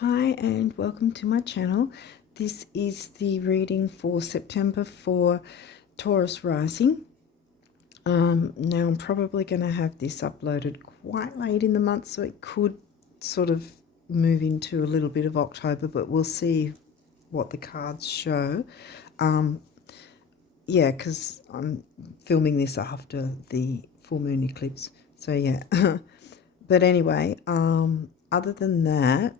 Hi and welcome to my channel. This is the reading for September for Taurus rising. Now I'm probably going to have this uploaded quite late in the month, so it could sort of move into a little bit of October, but we'll see what the cards show. Yeah, because I'm filming this after the full moon eclipse, so yeah. But anyway, other than that,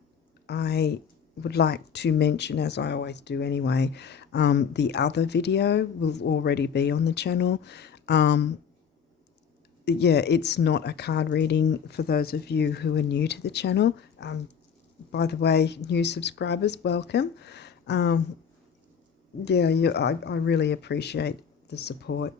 I would like to mention, as I always do anyway, the other video will already be on the channel. Yeah, it's not a card reading for those of you who are new to the channel. By the way, new subscribers, welcome. Yeah, I really appreciate the support.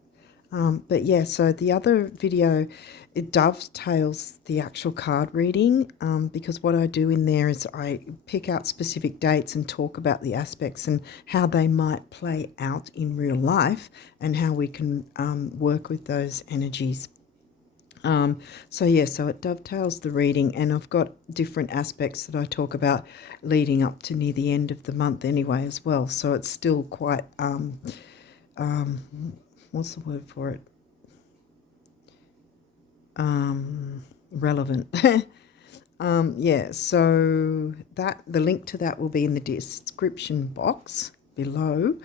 But yeah, so the other video, it dovetails the actual card reading, because what I do in there is I pick out specific dates and talk about the aspects and how they might play out in real life and how we can work with those energies. So yeah, so it dovetails the reading, and I've got different aspects that I talk about leading up to near the end of the month anyway as well. So it's still quite, what's the word for it? Relevant. Yeah, so that the link to that will be in the description box below.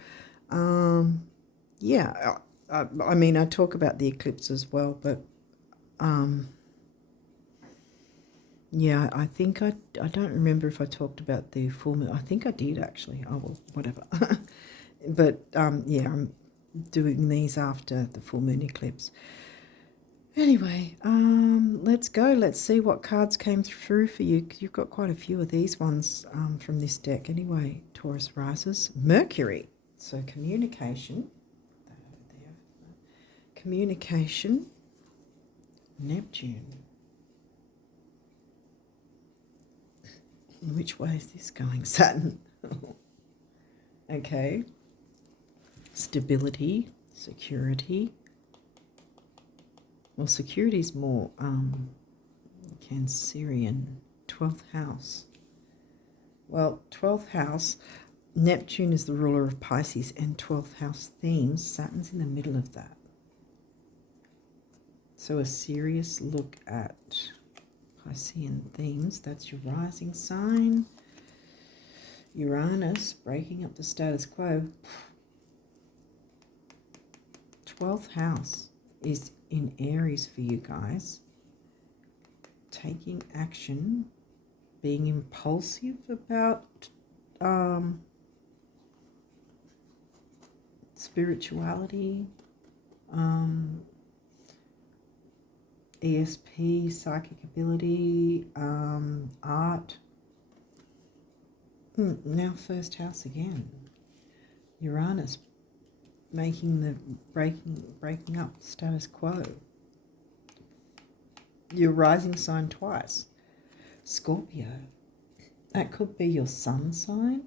Yeah, I mean, I talk about the eclipse as well, but yeah, I think I don't remember if I talked about the full moon. I think I did actually. Oh well, whatever. But yeah, I'm doing these after the full moon eclipse. Anyway, let's go. Let's see what cards came through for you. You've got quite a few of these ones from this deck anyway. Taurus rises. Mercury. So communication. That over there. Communication. Neptune. Which way is this going? Saturn. Okay. Stability. Security. Well, security is more Cancerian. 12th house. Well, 12th house, Neptune is the ruler of Pisces, and 12th house themes, Saturn's in the middle of that. So a serious look at Piscean themes. That's your rising sign. Uranus, breaking up the status quo. 12th house is in Aries for you guys. Taking action, being impulsive about spirituality, ESP, psychic ability, art. Now first house again. Uranus, making the breaking up status quo. Your rising sign twice. Scorpio. That could be your sun sign.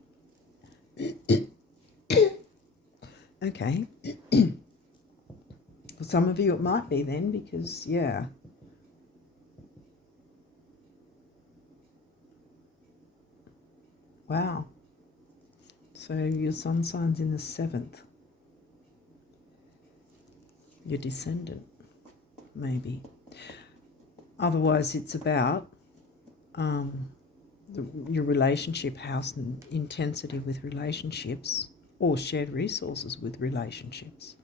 Okay. For some of you it might be then, because yeah. Wow. So your sun sign's in the 7th. Your descendant, maybe. Otherwise it's about your relationship house and intensity with relationships, or shared resources with relationships.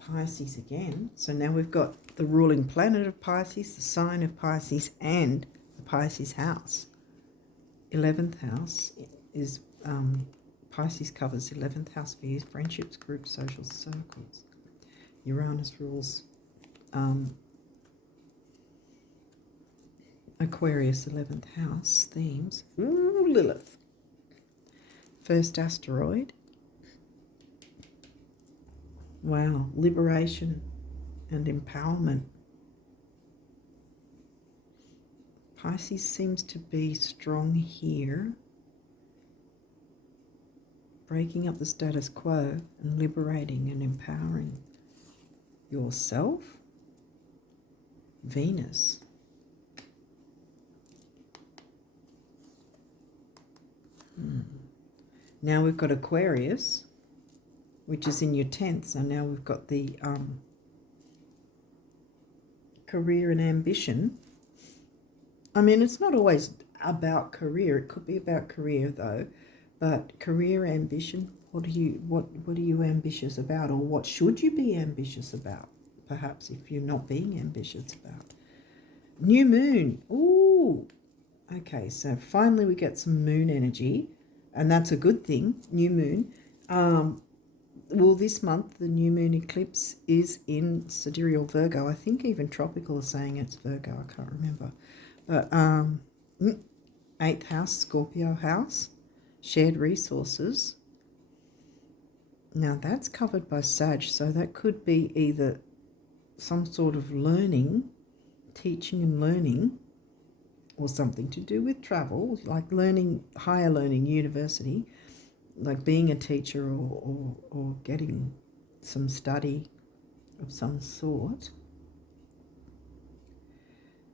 Pisces again. So now we've got the ruling planet of Pisces, the sign of Pisces, and the Pisces house. 11th house is Pisces covers 11th house for you, friendships, groups, social circles. Uranus rules Aquarius, 11th house themes. Ooh, Lilith. First asteroid. Wow, liberation and empowerment. Pisces seems to be strong here, breaking up the status quo and liberating and empowering yourself. Venus. Now we've got Aquarius, which is in your 10th. So now we've got the career and ambition. I mean, it's not always about career. It could be about career though, but career ambition. What are you ambitious about, or what should you be ambitious about? Perhaps if you're not being ambitious about. New moon. Ooh. Okay, so finally we get some moon energy, and that's a good thing. New moon. Well, this month the new moon eclipse is in Sidereal Virgo. I think even Tropical is saying it's Virgo. I can't remember. But 8th house, Scorpio house, shared resources. Now that's covered by Sag, so that could be either some sort of learning, teaching and learning, or something to do with travel, like learning, higher learning, university, like being a teacher or getting some study of some sort,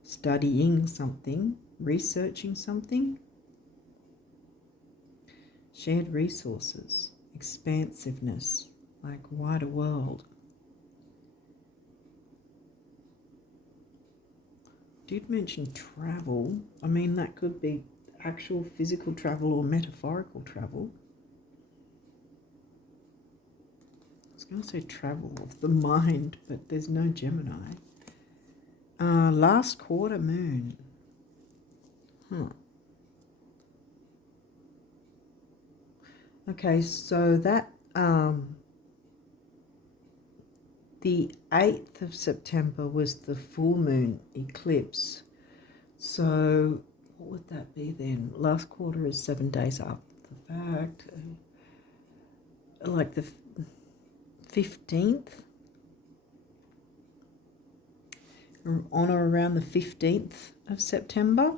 studying something, researching something. Shared resources, expansiveness, like wider world. Did mention travel. I mean, that could be actual physical travel or metaphorical travel. I was going to say travel of the mind, but there's no Gemini. Last quarter moon. Okay, so that the 8th of September was the full moon eclipse. So what would that be then? Last quarter is 7 days after the fact. Like the 15th? On or around the 15th of September.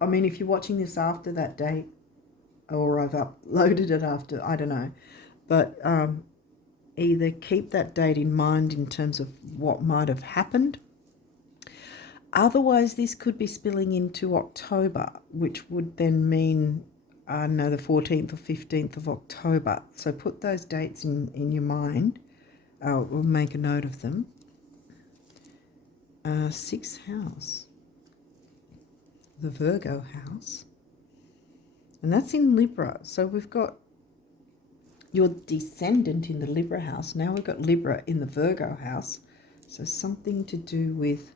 I mean, if you're watching this after that date, or I've uploaded it after, I don't know. But either keep that date in mind in terms of what might have happened. Otherwise, this could be spilling into October, which would then mean, I don't know, the 14th or 15th of October. So put those dates in your mind. We'll make a note of them. 6th house, the Virgo house. And that's in Libra. So we've got your descendant in the Libra house. Now we've got Libra in the Virgo house. So something to do with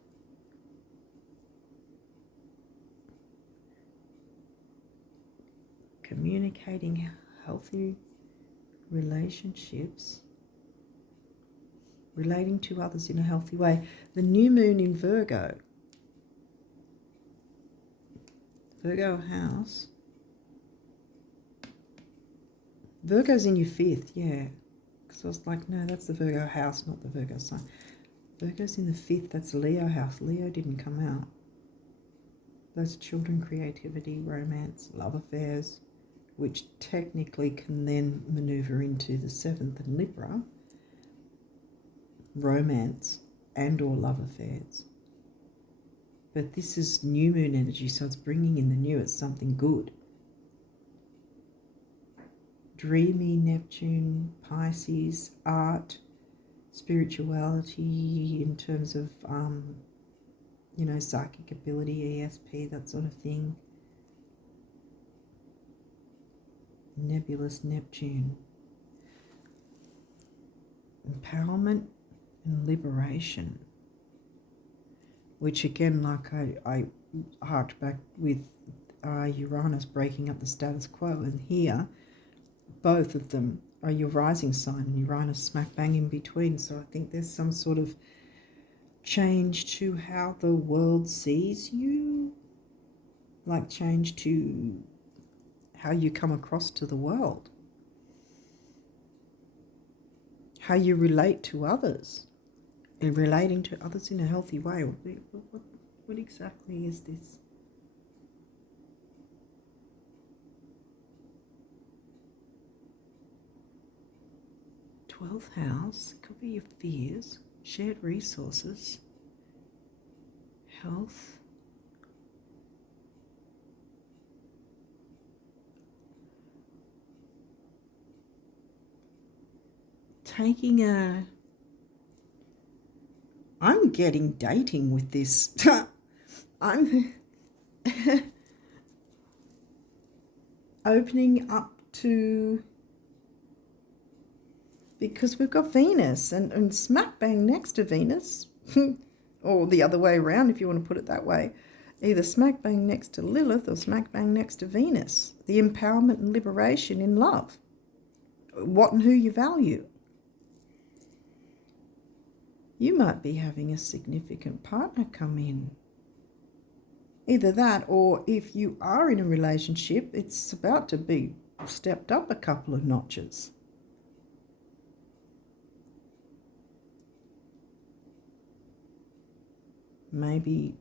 communicating healthy relationships, relating to others in a healthy way. The new moon in Virgo. Virgo house. Virgo's in your 5th, yeah. Because I was like, no, that's the Virgo house, not the Virgo sign. Virgo's in the 5th, that's Leo house. Leo didn't come out. Those children, creativity, romance, love affairs, which technically can then maneuver into the 7th in Libra. Romance and or love affairs. But this is new moon energy, so it's bringing in the new. It's something good. Dreamy Neptune, Pisces, art, spirituality in terms of, psychic ability, ESP, that sort of thing. Nebulous Neptune. Empowerment and liberation. Which again, like I harked back with Uranus breaking up the status quo, and here both of them are your rising sign and Uranus smack bang in between. So I think there's some sort of change to how the world sees you, like change to how you come across to the world, how you relate to others, and relating to others in a healthy way. What exactly is this? Twelfth house, could be your fears, shared resources, health, taking a... I'm getting dating with this. I'm opening up to... Because we've got Venus and smack bang next to Venus, or the other way around if you want to put it that way, either smack bang next to Lilith or smack bang next to Venus. The empowerment and liberation in love. What and who you value. You might be having a significant partner come in. Either that, or if you are in a relationship, it's about to be stepped up a couple of notches. Maybe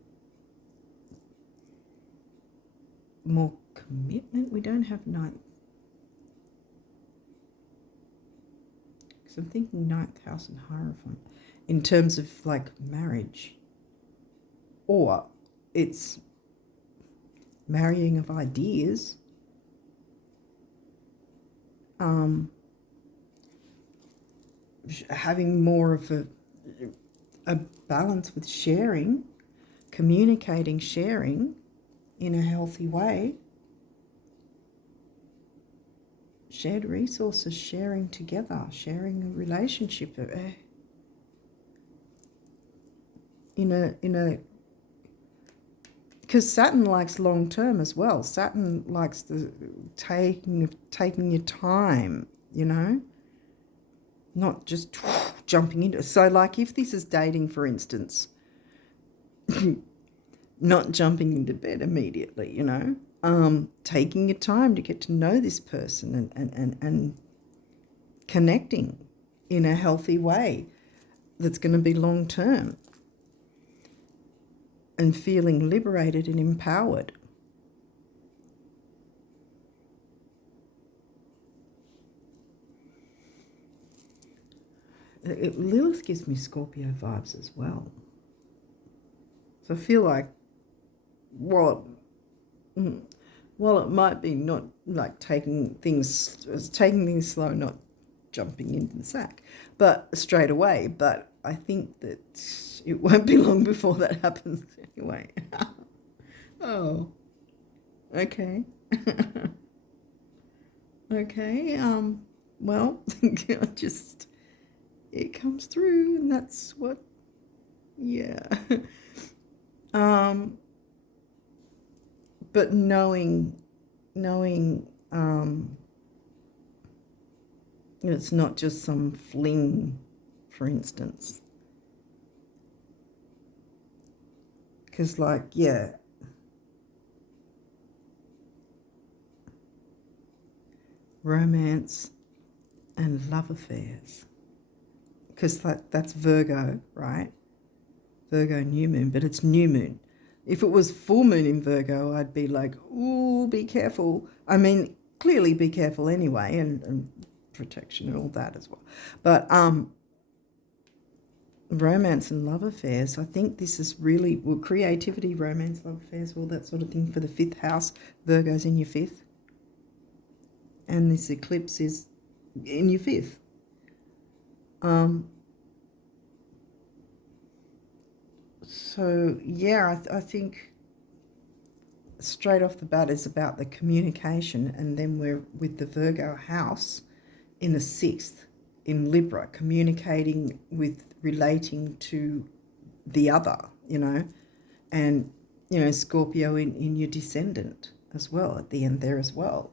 more commitment. We don't have ninth. Because I'm thinking ninth house and Hierophant in terms of like marriage. Or it's marrying of ideas. Having more of a balance with sharing, communicating, sharing in a healthy way. Shared resources, sharing together, sharing a relationship in a because Saturn likes long term as well. Saturn likes the taking your time, you know, not just jumping into. So like if this is dating, for instance, not jumping into bed immediately, you know, taking your time to get to know this person and connecting in a healthy way that's going to be long term and feeling liberated and empowered. Lilith gives me Scorpio vibes as well. So I feel like, while it might be not like taking things slow, not jumping into the sack, but straight away. But I think that it won't be long before that happens anyway. Oh, okay. Okay. Well, just it comes through, and that's what. Yeah. But knowing, it's not just some fling, for instance. Because, like, yeah, romance and love affairs. Because that's Virgo, right? Virgo new moon, but it's new moon. If it was full moon in Virgo, I'd be like, ooh, be careful. I mean, clearly be careful anyway, and protection and all that as well. But romance and love affairs, I think this is really, well, creativity, romance, love affairs, all that sort of thing for the 5th house. Virgo's in your 5th. And this eclipse is in your 5th. So, yeah, I think straight off the bat is about the communication, and then we're with the Virgo house in the 6th in Libra, communicating with, relating to the other, you know, and, you know, Scorpio in your descendant as well, at the end there as well,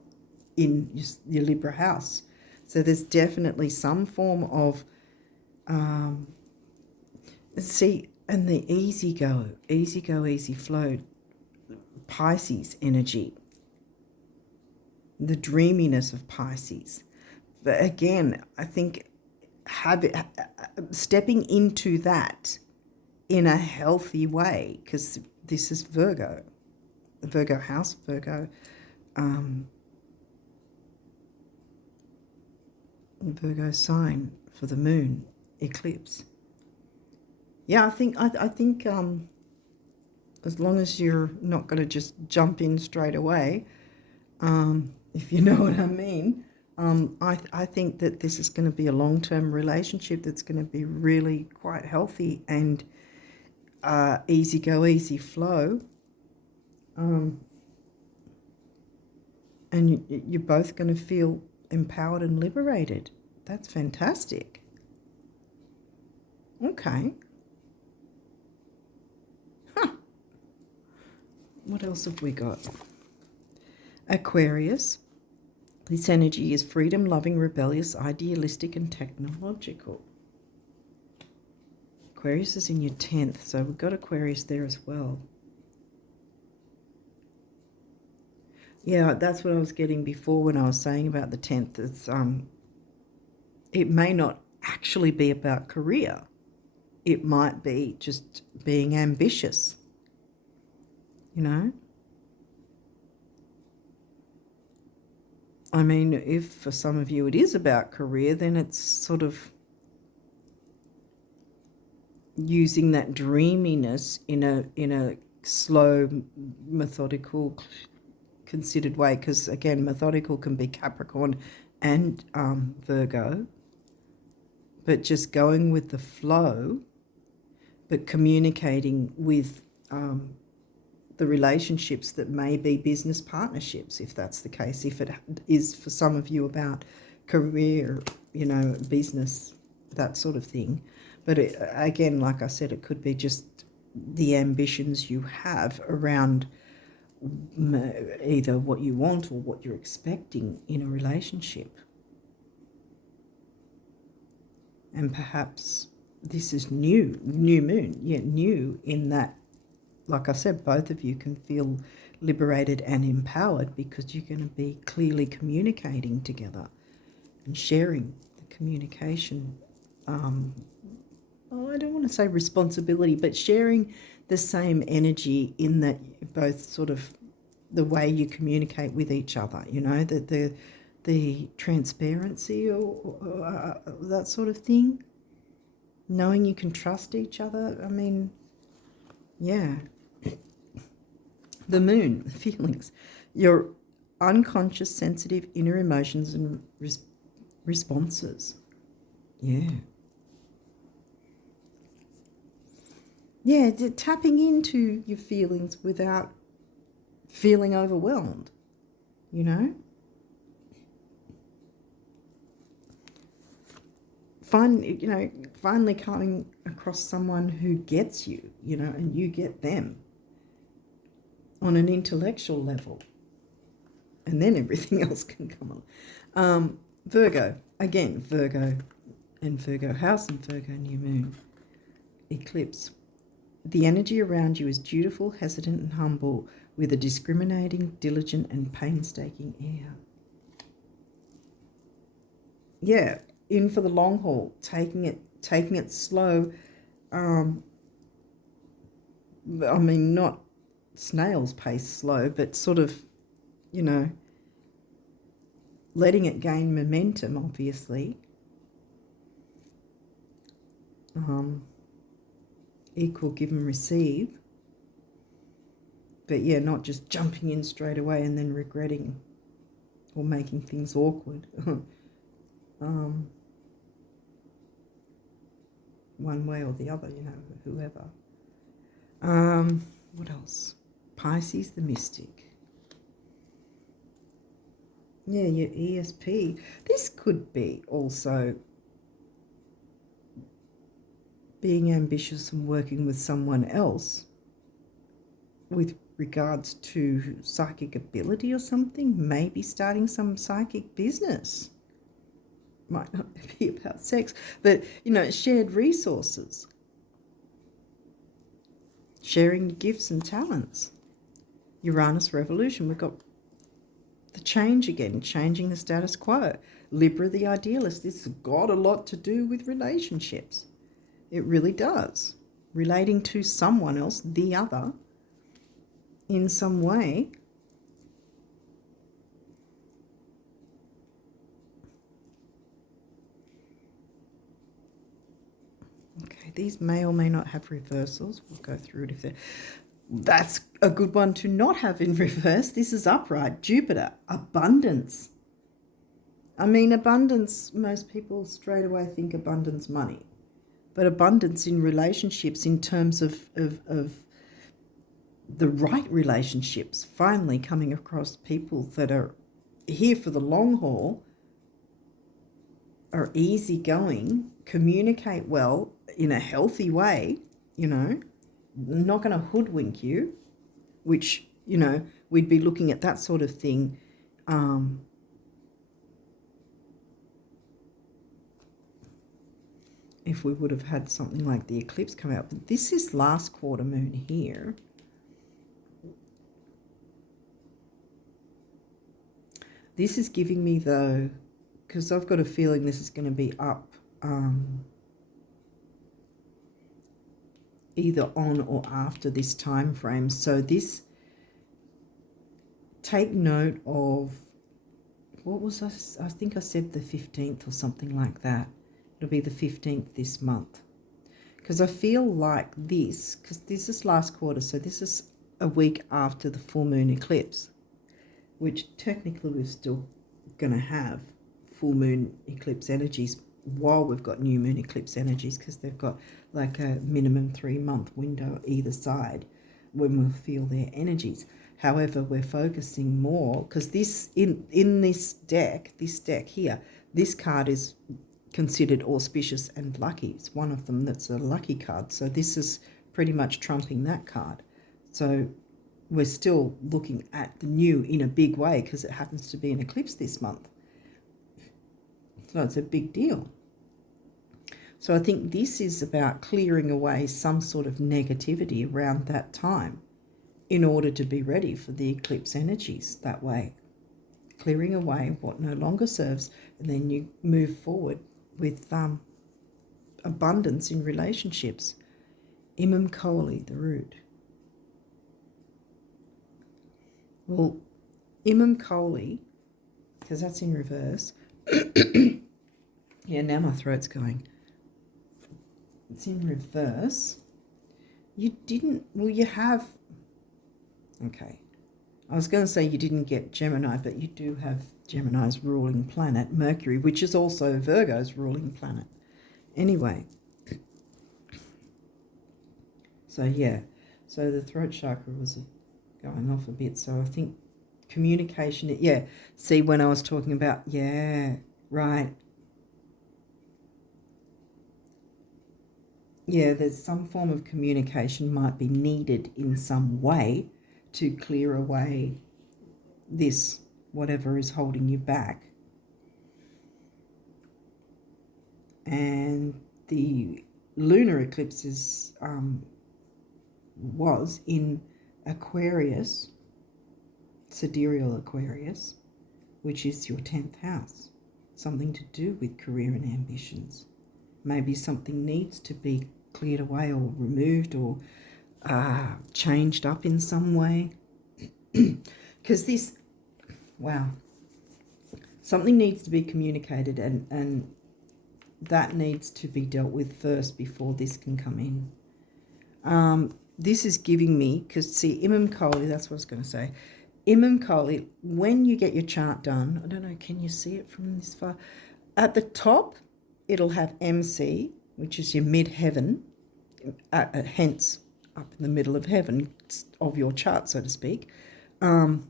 in your Libra house. So there's definitely some form of, and the easy go, easy flow, Pisces energy, the dreaminess of Pisces. But again, I think stepping into that in a healthy way, because this is Virgo, the Virgo house, Virgo sign for the moon eclipse. Yeah, I think as long as you're not going to just jump in straight away, if you know what I mean, I think that this is going to be a long-term relationship that's going to be really quite healthy and easy go, easy flow. And you're both going to feel empowered and liberated. That's fantastic. Okay. Huh. What else have we got? Aquarius. This energy is freedom-loving, rebellious, idealistic, and technological. Aquarius is in your 10th, so we've got Aquarius there as well. Yeah, that's what I was getting before when I was saying about the 10th. It's, it may not actually be about career. It might be just being ambitious, you know? I mean, if for some of you it is about career, then it's sort of using that dreaminess in a slow, methodical, considered way, because again, methodical can be Capricorn and Virgo, but just going with the flow, but communicating with the relationships that may be business partnerships, if that's the case, if it is for some of you about career, you know, business, that sort of thing. But it, again, like I said, it could be just the ambitions you have around either what you want or what you're expecting in a relationship. And perhaps this is new moon, yeah, new in that, like I said, both of you can feel liberated and empowered because you're going to be clearly communicating together and sharing the communication. I don't want to say responsibility, but sharing the same energy in that both sort of the way you communicate with each other, you know, the transparency or that sort of thing, knowing you can trust each other. I mean, yeah. The moon, feelings, your unconscious, sensitive inner emotions and responses. Yeah. Yeah, tapping into your feelings without feeling overwhelmed, you know? Finally coming across someone who gets you, you know, and you get them on an intellectual level. And then everything else can come on. Virgo, again, Virgo and Virgo house and Virgo new moon. Eclipse. The energy around you is dutiful, hesitant, and humble, with a discriminating, diligent, and painstaking air. Yeah, in for the long haul, taking it slow. I mean, not snail's pace slow, but sort of, you know, letting it gain momentum, obviously. Equal give and receive. But yeah, not just jumping in straight away and then regretting or making things awkward. One way or the other, you know, whoever. What else? Pisces the mystic. Yeah, your ESP. This could be also being ambitious and working with someone else with regards to psychic ability or something, maybe starting some psychic business. Might not be about sex, but, you know, shared resources, sharing gifts and talents. Uranus revolution, we've got the change again, changing the status quo. Libra the idealist, this has got a lot to do with relationships. It really does. Relating to someone else, the other, in some way. Okay, these may or may not have reversals. We'll go through it if they're... That's a good one to not have in reverse. This is upright. Jupiter, abundance. I mean, abundance, most people straight away think abundance money. But abundance in relationships, in terms of the right relationships, finally coming across people that are here for the long haul, are easygoing, communicate well in a healthy way, you know, not going to hoodwink you, which, you know, we'd be looking at that sort of thing. If we would have had something like the eclipse come out. But this is last quarter moon here. This is giving me, though, because I've got a feeling this is going to be up either on or after this time frame. So this, take note of, what was I think I said the 15th or something like that. It'll be the 15th this month. Because I feel like this, because this is last quarter, so this is a week after the full moon eclipse, which technically we're still going to have full moon eclipse energies while we've got new moon eclipse energies, because they've got like a minimum 3-month window either side when we'll feel their energies. However, we're focusing more, because this in this deck here, this card is considered auspicious and lucky. It's one of them that's a lucky card. So this is pretty much trumping that card. So we're still looking at the new in a big way, because it happens to be an eclipse this month. So it's a big deal. So I think this is about clearing away some sort of negativity around that time in order to be ready for the eclipse energies that way. Clearing away what no longer serves, and then you move forward with abundance in relationships. Imam Kohli, the root. Well, Imam Kohli, because that's in reverse. Yeah, now my throat's going. It's in reverse. You didn't, well, you have, okay. I was going to say you didn't get Gemini, but you do have Gemini's ruling planet, Mercury, which is also Virgo's ruling planet. Anyway, so yeah, so the throat chakra was going off a bit. So I think communication, yeah, see when I was talking about, yeah, right. Yeah, there's some form of communication might be needed in some way to clear away this, whatever is holding you back. And the lunar eclipse is, was in Aquarius, Sidereal Aquarius, which is your 10th house. Something to do with career and ambitions. Maybe something needs to be cleared away or removed or changed up in some way. Because this, wow, something needs to be communicated, and that needs to be dealt with first before this can come in. This is giving me, because see, Imam Kohli, that's what I was going to say. Imam Kohli, when you get your chart done, I don't know, can you see it from this far? At the top, it'll have MC, which is your mid-heaven, hence up in the middle of heaven of your chart, so to speak. And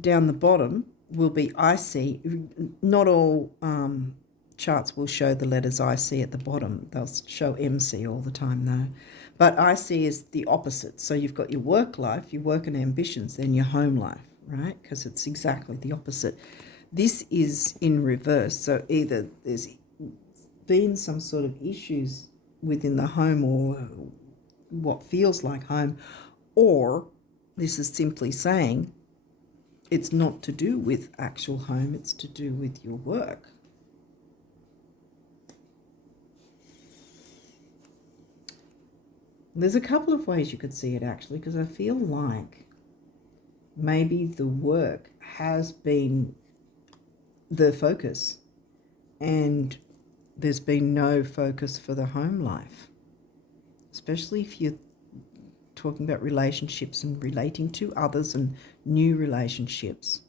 down the bottom will be IC. Not all charts will show the letters IC at the bottom. They'll show MC all the time though. But IC is the opposite. So you've got your work life, your work and ambitions, then your home life, right? Because it's exactly the opposite. This is in reverse. So either there's been some sort of issues within the home or what feels like home, or this is simply saying it's not to do with actual home, it's to do with your work. There's a couple of ways you could see it actually, because I feel like maybe the work has been the focus and there's been no focus for the home life, especially if you're talking about relationships and relating to others and new relationships.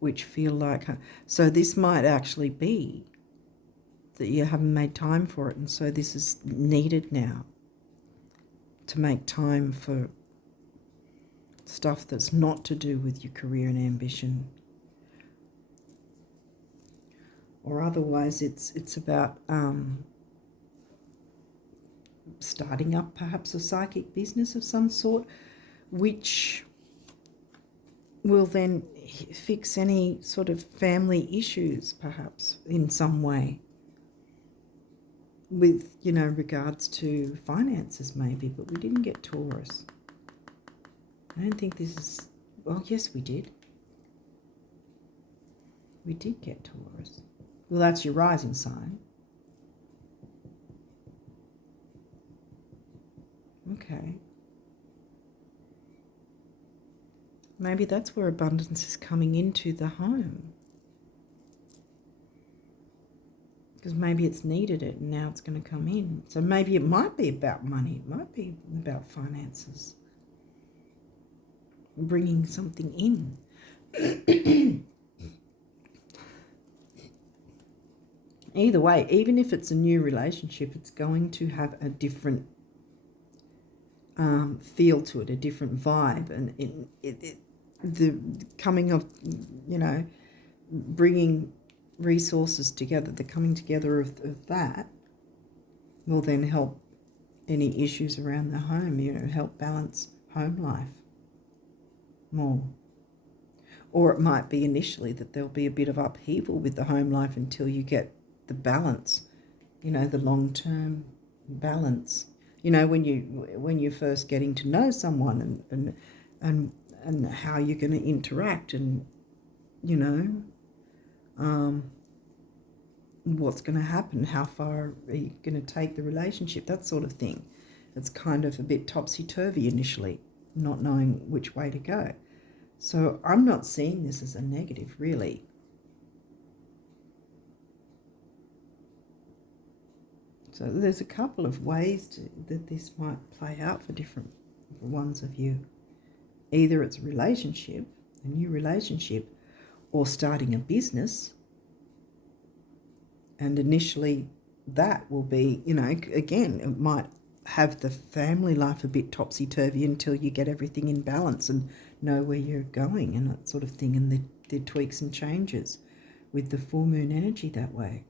which feel like, so this might actually be that you haven't made time for it, and so this is needed now, to make time for stuff that's not to do with your career and ambition. Or otherwise it's about starting up perhaps a psychic business of some sort, which will then fix any sort of family issues perhaps in some way, with, you know, regards to finances maybe. But we didn't get Taurus. I don't think this is, well, yes we did. We did get Taurus. Well, that's your rising sign. Okay. Maybe that's where abundance is coming into the home. Because maybe it's needed it and now it's going to come in. So maybe it might be about money. It might be about finances. Bringing something in. Either way, even if it's a new relationship, it's going to have a different feel to it, a different vibe. And the coming of, you know, bringing resources together, the coming together of that will then help any issues around the home, you know, help balance home life more. Or it might be initially that there'll be a bit of upheaval with the home life until you get the balance, you know, the long-term balance. You know, when you're first getting to know someone and how you're going to interact, and, you know, what's going to happen, how far are you going to take the relationship, that sort of thing. It's kind of a bit topsy-turvy initially, not knowing which way to go. So I'm not seeing this as a negative, really. So there's a couple of ways that this might play out for different ones of you. Either it's a relationship, a new relationship, or starting a business. And initially that will be, you know, again, it might have the family life a bit topsy-turvy until you get everything in balance and know where you're going and that sort of thing, and the tweaks and changes with the full moon energy that way.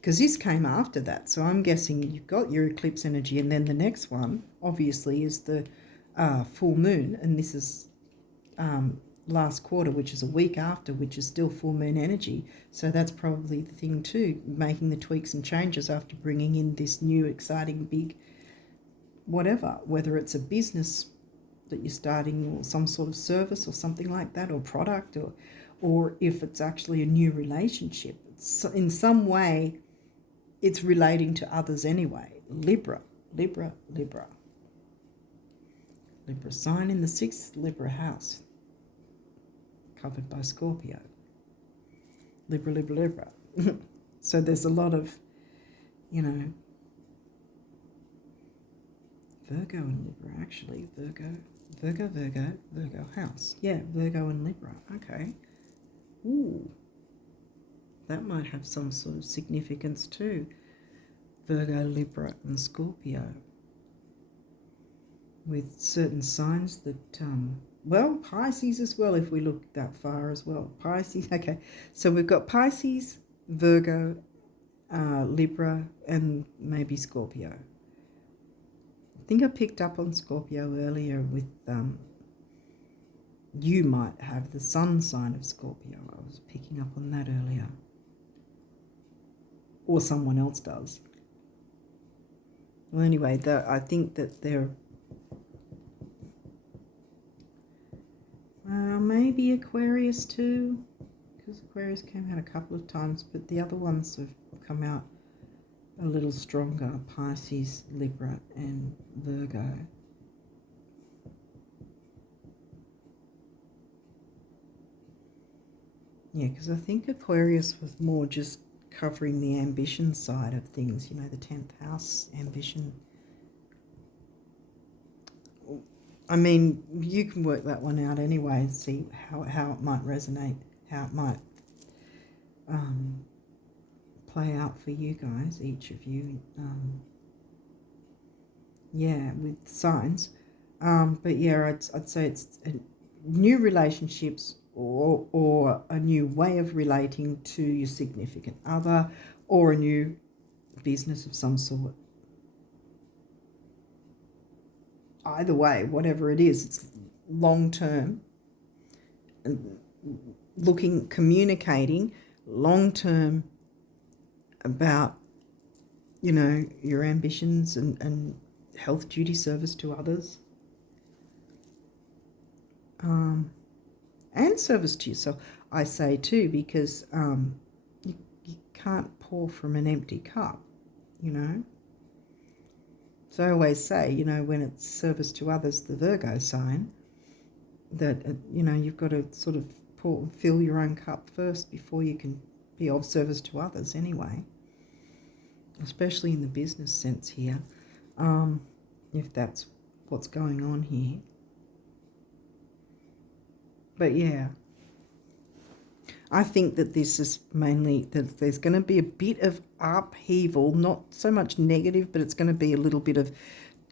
Because this came after that, so I'm guessing you've got your eclipse energy, and then the next one obviously is the full moon, and this is last quarter, which is a week after, which is still full moon energy. So that's probably the thing too, making the tweaks and changes after bringing in this new exciting big whatever, whether it's a business that you're starting or some sort of service or something like that, or product, or if it's actually a new relationship. It's, in some way it's relating to others anyway. Libra sign in the 6th Libra house, covered by Scorpio. Libra. So there's a lot of, you know, Virgo and Libra, actually. Virgo house. Yeah, Virgo and Libra. Okay. Ooh. That might have some sort of significance too. Virgo, Libra and Scorpio. With certain signs that, well, Pisces as well, if we look that far as well. Pisces, okay. So we've got Pisces, Virgo, Libra, and maybe Scorpio. I think I picked up on Scorpio earlier with, you might have the sun sign of Scorpio. I was picking up on that earlier. Or someone else does. Well, anyway, I think that they're maybe Aquarius too, because Aquarius came out a couple of times, but the other ones have come out a little stronger. Pisces, Libra and Virgo. Yeah, because I think Aquarius was more just covering the ambition side of things, you know, the 10th house ambition. I mean, you can work that one out anyway and see how it might resonate, how it might play out for you guys, each of you. Yeah, with signs. But yeah, I'd say it's new relationships or a new way of relating to your significant other or a new business of some sort. Either way, whatever it is, it's long term and communicating long term about, you know, your ambitions and health, duty, service to others, and service to yourself, I say too, because you can't pour from an empty cup, you know. So I always say, you know, when it's service to others, the Virgo sign, that, you know, you've got to sort of fill your own cup first before you can be of service to others anyway, especially in the business sense here, if that's what's going on here. But yeah, I think that this is mainly that there's going to be a bit of upheaval, not so much negative, but it's going to be a little bit of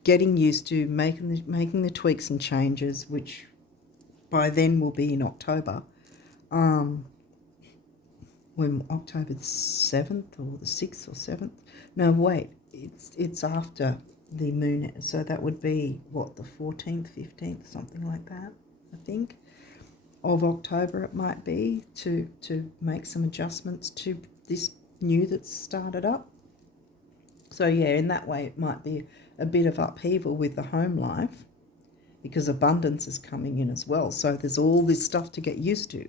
getting used to making the tweaks and changes, which by then will be in October. When October the 7th or the 6th or 7th. No, wait, it's after the moon, so that would be what, the 14th, 15th, something like that, I think, of October it might be, to make some adjustments to this new that's started up. So yeah, in that way it might be a bit of upheaval with the home life, because abundance is coming in as well. So there's all this stuff to get used to,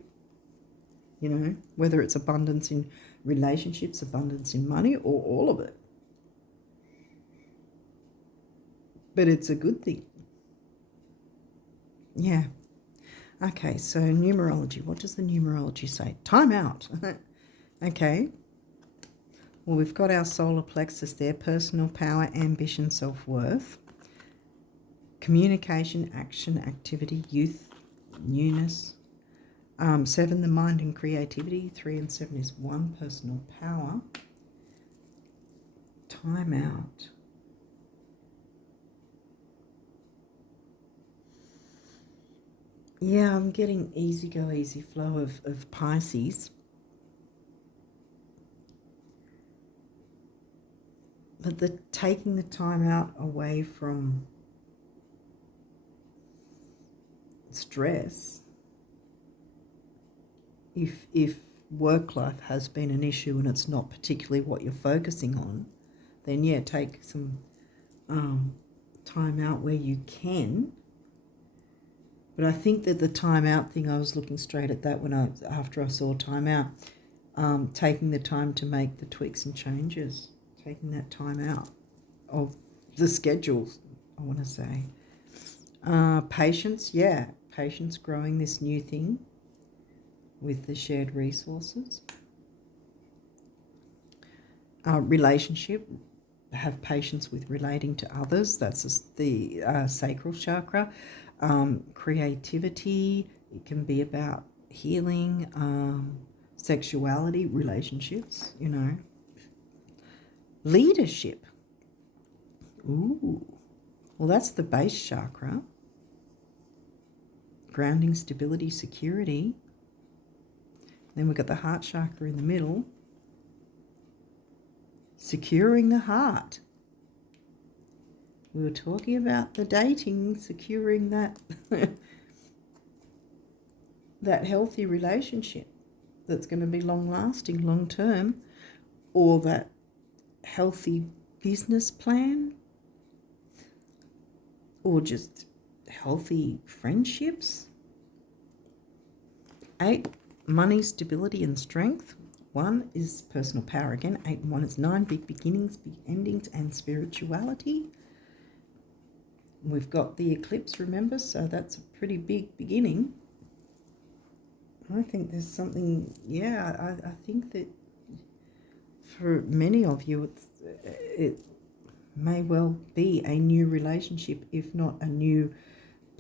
you know, whether it's abundance in relationships, abundance in money, or all of it. But it's a good thing. Yeah. Okay, so numerology. What does the numerology say? Time out. Okay. Well, we've got our solar plexus there, personal power, ambition, self-worth, communication, action, activity, youth, newness. 7, the mind and creativity. 3 and 7 is 1, personal power. Time out. Yeah, I'm getting easy go, easy flow of Pisces. But the taking the time out away from stress, if work life has been an issue and it's not particularly what you're focusing on, then yeah, take some time out where you can. But I think that the time out thing, I was looking straight at that after I saw time out, taking the time to make the tweaks and changes, taking that time out of the schedules, I want to say. Patience, yeah, patience growing this new thing with the shared resources. Relationship, have patience with relating to others. That's the sacral chakra. Creativity, it can be about healing, sexuality, relationships, you know. Leadership. Ooh, well, that's the base chakra. Grounding, stability, security. Then we've got the heart chakra in the middle. Securing the heart. We were talking about the dating, securing that that healthy relationship that's going to be long-lasting, long-term, or that healthy business plan, or just healthy friendships. 8, money, stability and strength. 1 is personal power again. 8 and 1 is 9, big beginnings, big endings, and spirituality. We've got the eclipse, remember, so that's a pretty big beginning. I think there's something, yeah, I think that for many of you it may well be a new relationship, if not a new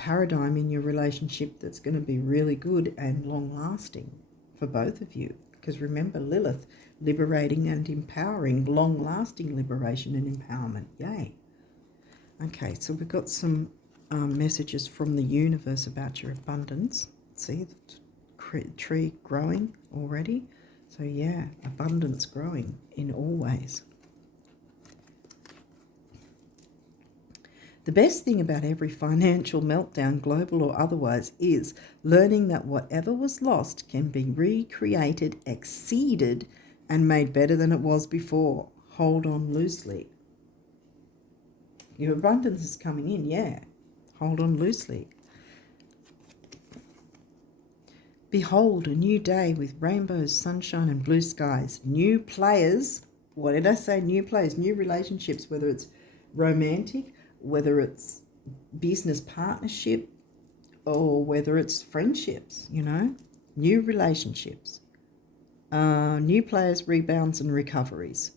paradigm in your relationship that's going to be really good and long-lasting for both of you. Because remember, Lilith, liberating and empowering, long-lasting liberation and empowerment. Yay. Okay, so we've got some messages from the universe about your abundance. See the tree growing already? So yeah, abundance growing in all ways. The best thing about every financial meltdown, global or otherwise, is learning that whatever was lost can be recreated, exceeded, and made better than it was before. Hold on loosely. Your abundance is coming in, yeah. Hold on loosely. Behold, a new day with rainbows, sunshine, and blue skies. New players. What did I say? New players, new relationships, whether it's romantic, whether it's business partnership, or whether it's friendships, you know, new relationships. New players, rebounds, and recoveries.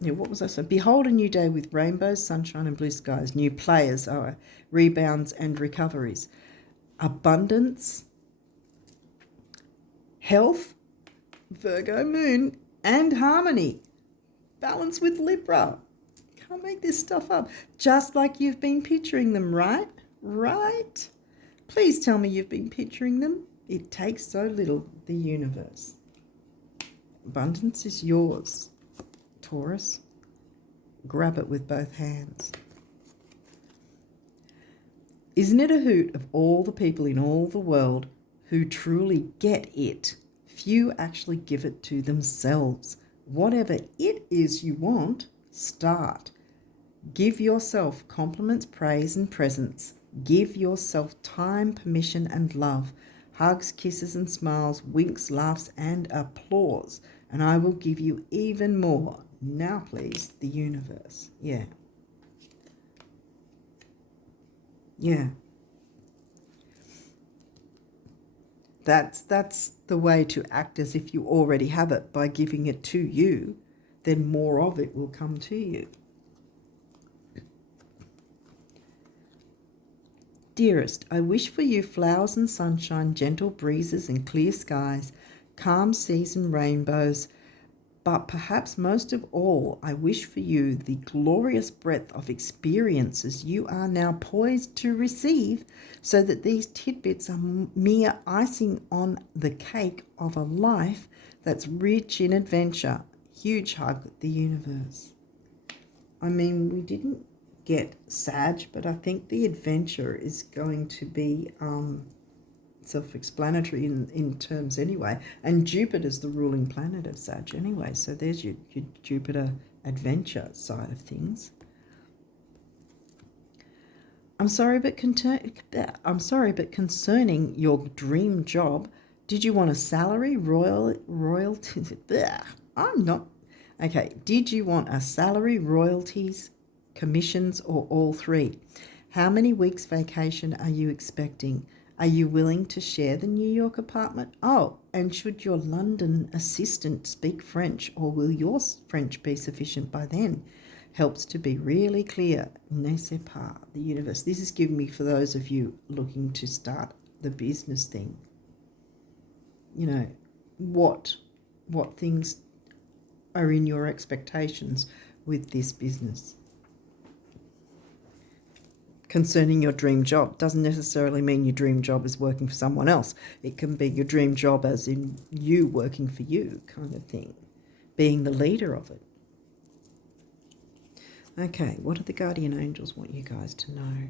Yeah, what was I saying? Behold, a new day with rainbows, sunshine, and blue skies. New players, rebounds, and recoveries. Abundance, health, Virgo moon, and harmony. Balance with Libra. Can't make this stuff up. Just like you've been picturing them, right? Right? Please tell me you've been picturing them. It takes so little, the universe. Abundance is yours, Taurus. Grab it with both hands. Isn't it a hoot of all the people in all the world who truly get it? Few actually give it to themselves. Whatever it is you want, start. Give yourself compliments, praise, and presents. Give yourself time, permission, and love. Hugs, kisses, and smiles, winks, laughs, and applause. And I will give you even more. Now, please, the universe. Yeah. Yeah. That's the way to act as if you already have it. By giving it to you, then more of it will come to you. Dearest, I wish for you flowers and sunshine, gentle breezes and clear skies, calm seas and rainbows, but perhaps most of all, I wish for you the glorious breadth of experiences you are now poised to receive, so that these tidbits are mere icing on the cake of a life that's rich in adventure. Huge hug, the universe. I mean, we didn't get Sag, but I think the adventure is going to be self-explanatory in terms anyway. And Jupiter's the ruling planet of Sag anyway, so there's your Jupiter adventure side of things. I'm sorry, but concerning your dream job, did you want a salary, royalties? I'm not. Okay, did you want a salary, royalties, commissions, or all three? How many weeks vacation are you expecting? Are you willing to share the New York apartment? Oh, and should your London assistant speak French, or will your French be sufficient by then? Helps to be really clear. Ne sais pas, the universe. This is giving me for those of you looking to start the business thing. You know, what things are in your expectations with this business. Concerning your dream job doesn't necessarily mean your dream job is working for someone else. It can be your dream job as in you working for you kind of thing, being the leader of it. Okay, what do the guardian angels want you guys to know?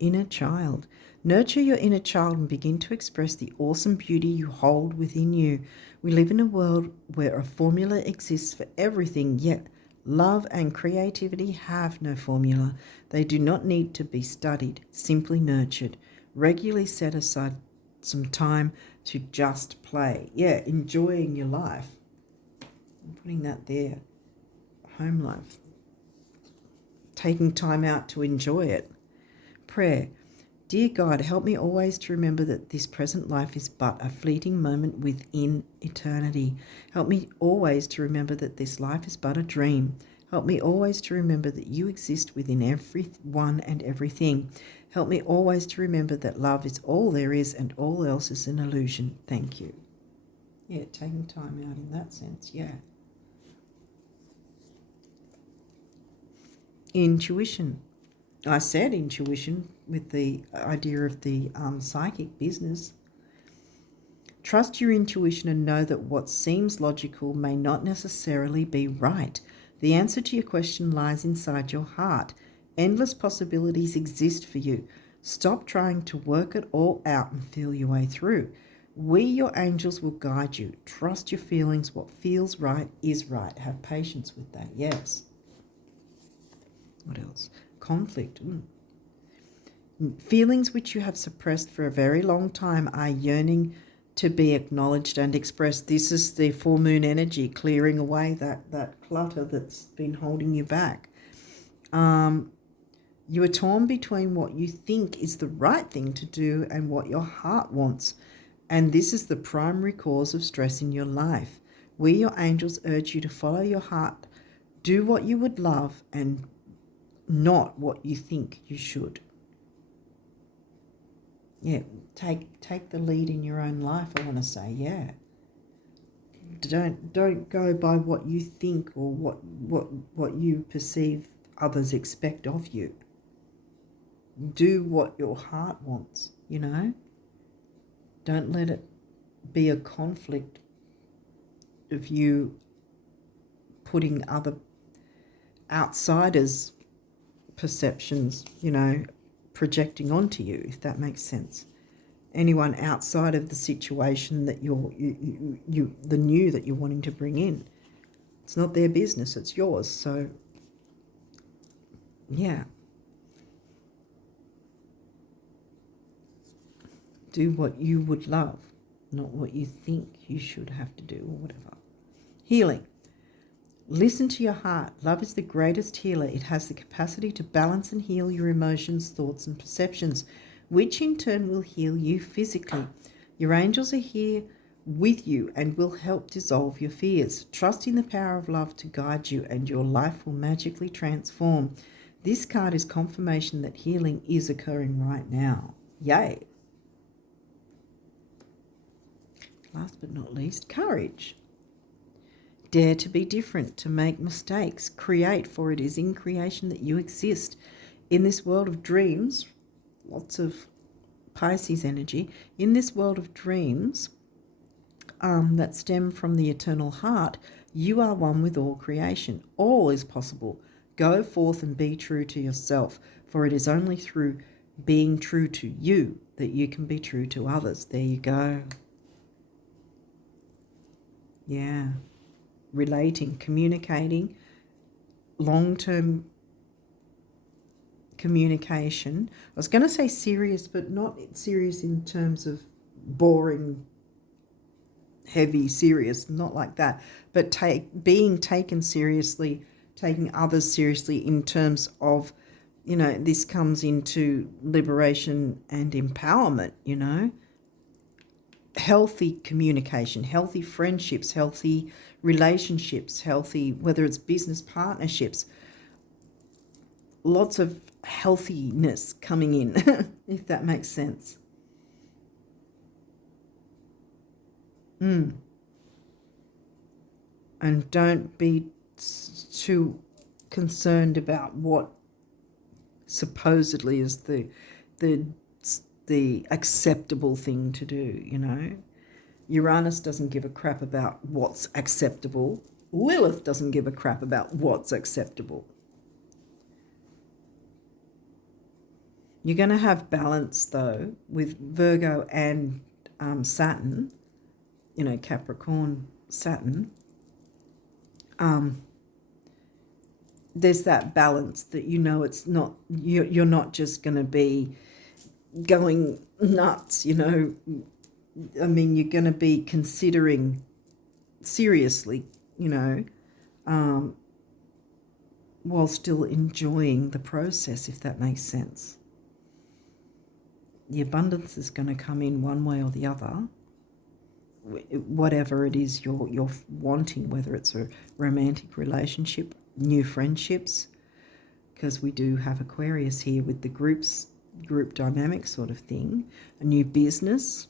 Inner child. Nurture your inner child and begin to express the awesome beauty you hold within you. We live in a world where a formula exists for everything, yet love and creativity have no formula. They do not need to be studied, simply nurtured. Regularly set aside some time to just play. Yeah, enjoying your life. I'm putting that there. Home life. Taking time out to enjoy it. Prayer. Dear God, help me always to remember that this present life is but a fleeting moment within eternity. Help me always to remember that this life is but a dream. Help me always to remember that you exist within everyone and everything. Help me always to remember that love is all there is and all else is an illusion. Thank you. Yeah, taking time out in that sense, yeah. Intuition. I said intuition with the idea of the psychic business. Trust your intuition and know that what seems logical may not necessarily be right. The answer to your question lies inside your heart. Endless possibilities exist for you. Stop trying to work it all out and feel your way through. We, your angels, will guide you. Trust your feelings. What feels right is right. Have patience with that. Yes. What else? Conflict. Feelings which you have suppressed for a very long time are yearning to be acknowledged and expressed. This is the full moon energy clearing away that clutter that's been holding you back. You are torn between what you think is the right thing to do and what your heart wants. And this is the primary cause of stress in your life. We, your angels, urge you to follow your heart. Do what you would love and not what you think you should. Yeah, take the lead in your own life, I want to say, yeah. Don't go by what you think or what you perceive others expect of you. Do what your heart wants, you know. Don't let it be a conflict of you putting other outsiders' perceptions, you know, projecting onto you, if that makes sense. Anyone outside of the situation that the new that you're wanting to bring in. It's not their business, it's yours. So, yeah. Do what you would love, not what you think you should have to do or whatever. Healing. Listen to your heart. Love is the greatest healer. It has the capacity to balance and heal your emotions, thoughts, and perceptions, which in turn will heal you physically. Your angels are here with you and will help dissolve your fears. Trust in the power of love to guide you, and your life will magically transform. This card is confirmation that healing is occurring right now. Yay! Last but not least, courage. Dare to be different, to make mistakes, create, for it is in creation that you exist. In this world of dreams, lots of Pisces energy, in this world of dreams that stem from the eternal heart, you are one with all creation. All is possible. Go forth and be true to yourself, for it is only through being true to you that you can be true to others. There you go. Yeah. Relating, communicating, long-term communication. I was going to say serious, but not serious in terms of boring, heavy, serious, not like that. But being taken seriously, taking others seriously in terms of, you know, this comes into liberation and empowerment, you know. Healthy communication, healthy friendships, healthy relationships, healthy, whether it's business partnerships, lots of healthiness coming in, if that makes sense. And don't be too concerned about what supposedly is the acceptable thing to do, you know. Uranus doesn't give a crap about what's acceptable. Lilith doesn't give a crap about what's acceptable. You're going to have balance, though, with Virgo and Saturn, you know, Capricorn, Saturn. There's that balance that, you know, it's not, you're not just going to be going nuts, you know. I mean, you're going to be considering seriously, you know, while still enjoying the process, if that makes sense. The abundance is going to come in one way or the other, whatever it is you're wanting, whether it's a romantic relationship new friendships, because we do have Aquarius here with the group dynamic sort of thing, a new business.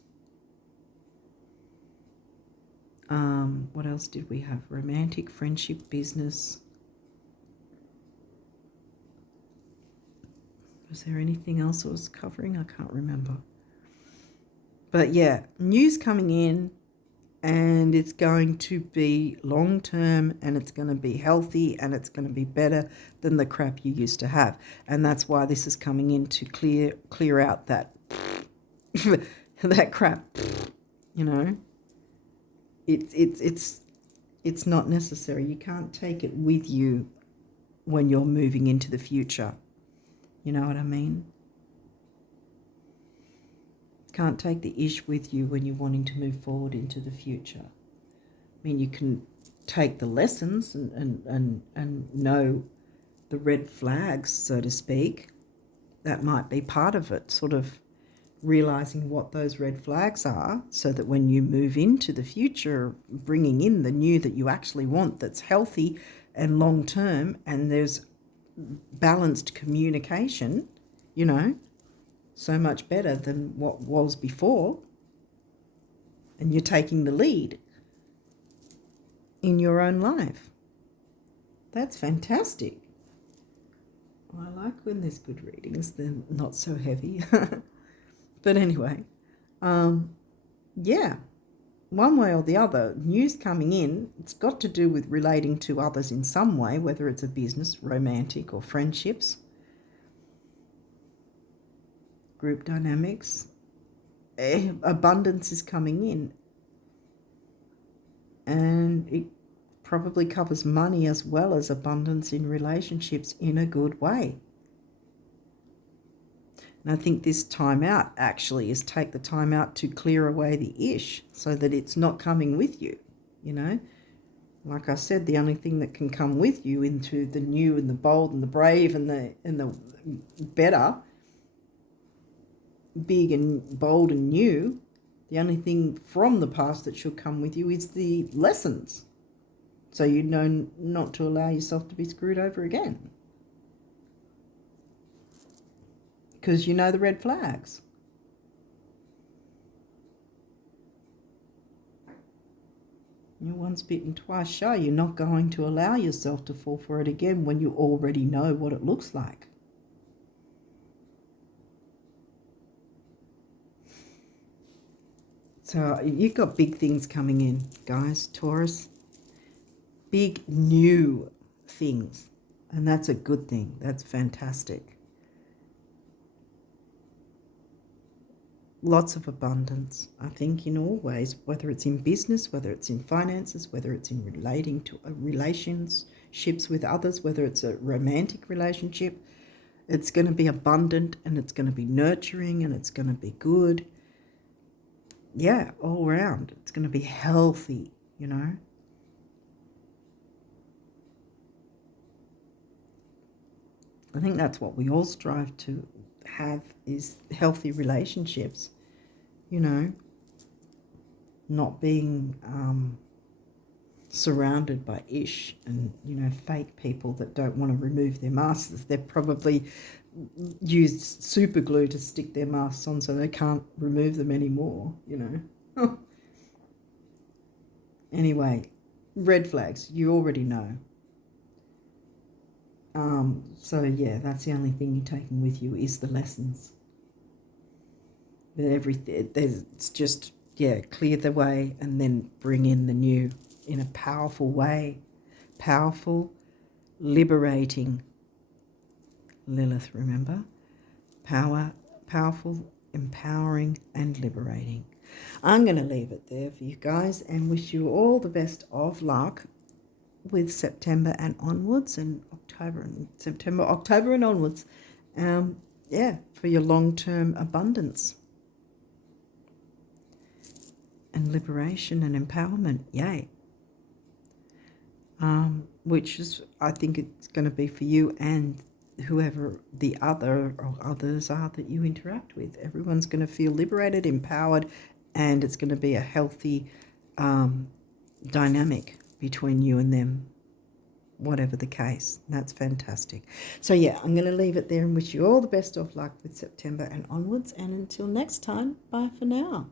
What else did we have? Romantic, friendship, business. Was there anything else I was covering? I can't remember. But yeah, news coming in, and it's going to be long term, and it's going to be healthy, and it's going to be better than the crap you used to have. And that's why this is coming in to clear out that that crap. You know, it's not necessary. You can't take it with you when you're moving into the future. You know what I mean? Can't take the ish with you when you're wanting to move forward into the future. I mean, you can take the lessons and know the red flags, so to speak. That might be part of it, sort of realizing what those red flags are, so that when you move into the future, bringing in the new that you actually want, that's healthy and long term, and there's balanced communication, you know, so much better than what was before, and you're taking the lead in your own life. That's fantastic. I like when there's good readings, they're not so heavy. But anyway, yeah, one way or the other, news coming in, it's got to do with relating to others in some way, whether it's a business, romantic, or friendships, group dynamics. Abundance is coming in, and it probably covers money as well as abundance in relationships in a good way. And I think this time out actually is take the time out to clear away the ish, so that it's not coming with you, you know. Like I said, the only thing that can come with you into the new and the bold and the brave and the better, big and bold and new, the only thing from the past that should come with you is the lessons, so you know not to allow yourself to be screwed over again, because you know the red flags. You're once bitten, twice shy. You're not going to allow yourself to fall for it again when you already know what it looks like. So you've got big things coming in, guys, Taurus. Big new things. And that's a good thing. That's fantastic. Lots of abundance, I think, in all ways, whether it's in business, whether it's in finances, whether it's in relating to relationships with others, whether it's a romantic relationship. It's going to be abundant, and it's going to be nurturing, and it's going to be good. Yeah, all round. It's going to be healthy, you know. I think that's what we all strive to have, is healthy relationships, you know, not being surrounded by ish and, you know, fake people that don't want to remove their masks. They've probably used super glue to stick their masks on so they can't remove them anymore, you know. Anyway, red flags, you already know. So yeah, that's the only thing you're taking with you is the lessons. But everything, it's just, yeah, clear the way and then bring in the new in a powerful way. Powerful, liberating. Lilith, remember? Powerful, empowering, and liberating. I'm going to leave it there for you guys and wish you all the best of luck with September and onwards, and October and onwards. Yeah, for your long-term abundance and liberation and empowerment. Yay. Which is, I think it's going to be for you and whoever the other or others are that you interact with. Everyone's going to feel liberated, empowered, and it's going to be a healthy dynamic between you and them. whatever the case. That's fantastic. So yeah, I'm going to leave it there and wish you all the best of luck with September and onwards. And until next time, bye for now.